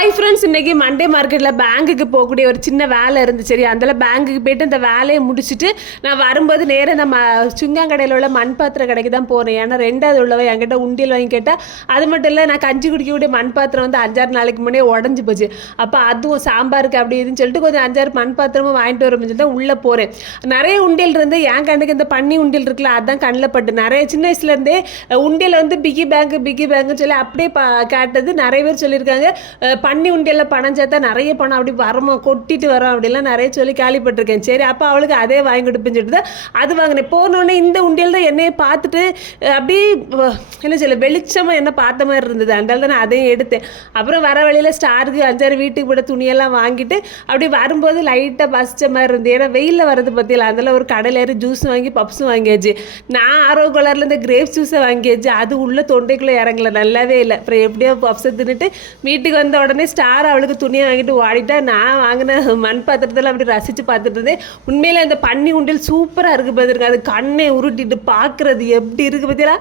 Hi friends, இன்றைக்கி Monday மார்க்கெட்டில் பேங்க்குக்கு போகக்கூடிய ஒரு சின்ன வேலை இருந்து. சரி, அதில் பேங்க்குக்கு போய்ட்டு அந்த வேலையை முடிச்சுட்டு நான் வரும்போது நேராக நம்ம சுங்காங்கடையில் உள்ள மண் பாத்திர கடைக்கு தான் போகிறேன். ஏன்னா ரெண்டாவது உள்ளவ என்கிட்ட உண்டியல் வாங்கி கேட்டால், அது மட்டும் இல்லை நான் கஞ்சி குடிக்கக்கூடிய மண் பாத்திரம் வந்து 5-6 நாளைக்கு முன்னே உடஞ்சி போச்சு. அப்போ அதுவும் சாம்பாருக்கு அப்படி இதுன்னு சொல்லிட்டு கொஞ்சம் 5-6 மண் பாத்திரமும் வாங்கிட்டு வரும் சொல்லி தான் உள்ளே போகிறேன். நிறைய உண்டியல் இருந்து என் கண்ணுக்கு இந்த பன்னி உண்டியல் இருக்குல்ல, அதுதான் கண்ணில் பட்டு. நிறைய சின்ன வயசுலேருந்தே உண்டியல் வந்து பிகி பேங்க்குன்னு சொல்லி அப்படியே கேட்டது நிறைய பேர் சொல்லியிருக்காங்க. பன்னி உண்டியலில் பணம் சேர்த்தா நிறைய பணம் அப்படி வரமா கொட்டிட்டு வரோம் அப்படிலாம் நிறைய சொல்லி கேள்விப்பட்டிருக்கேன். சரி, அப்போ அவளுக்கு அதே வாங்கி கொடுப்பேன்னு சொல்லிட்டு தான் அது வாங்கினேன். போனோடனே இந்த உண்டியல் தான் என்னையை பார்த்துட்டு அப்படியே என்ன சொல்ல வெளிச்சமாக என்ன பார்த்த மாதிரி இருந்தது. அதனால தான் நான் அதையும் எடுத்தேன். அப்புறம் வர வழியில் ஸ்டாருக்கு 5-6 வீட்டுக்கு போட துணியெல்லாம் வாங்கிட்டு அப்படி வரும்போது லைட்டாக பசிச்ச மாதிரி இருந்து. ஏன்னா வெயிலில் வரது பற்றியில் அதில் ஒரு கடையில் ஏறி ஜூஸ் வாங்கி பப்ஸும் வாங்கியாச்சு. நான் ஆரோ கலரில் இந்த கிரேப் ஜூஸை வாங்கியாச்சு. அது உள்ள தொண்டைக்குள்ளே இறங்கல, நல்லாவே இல்லை. அப்புறம் எப்படியோ பப்ஸை தின்னுட்டு வீட்டுக்கு வந்த உடனே ஸ்டார் அவளுக்கு துணியை வாங்கிட்டு ஓடிட்டா. நான் வாங்கின மண் பாத்திரத்தில் அப்படி ரசித்து பார்த்துட்டு இருந்தேன். உண்மையில் அந்த பன்னி உண்டியல் சூப்பராக இருக்குது பார்த்துருக்கேன். அது கண்ணை உருட்டிட்டு பார்க்குறது எப்படி இருக்குது பார்த்தீங்களா?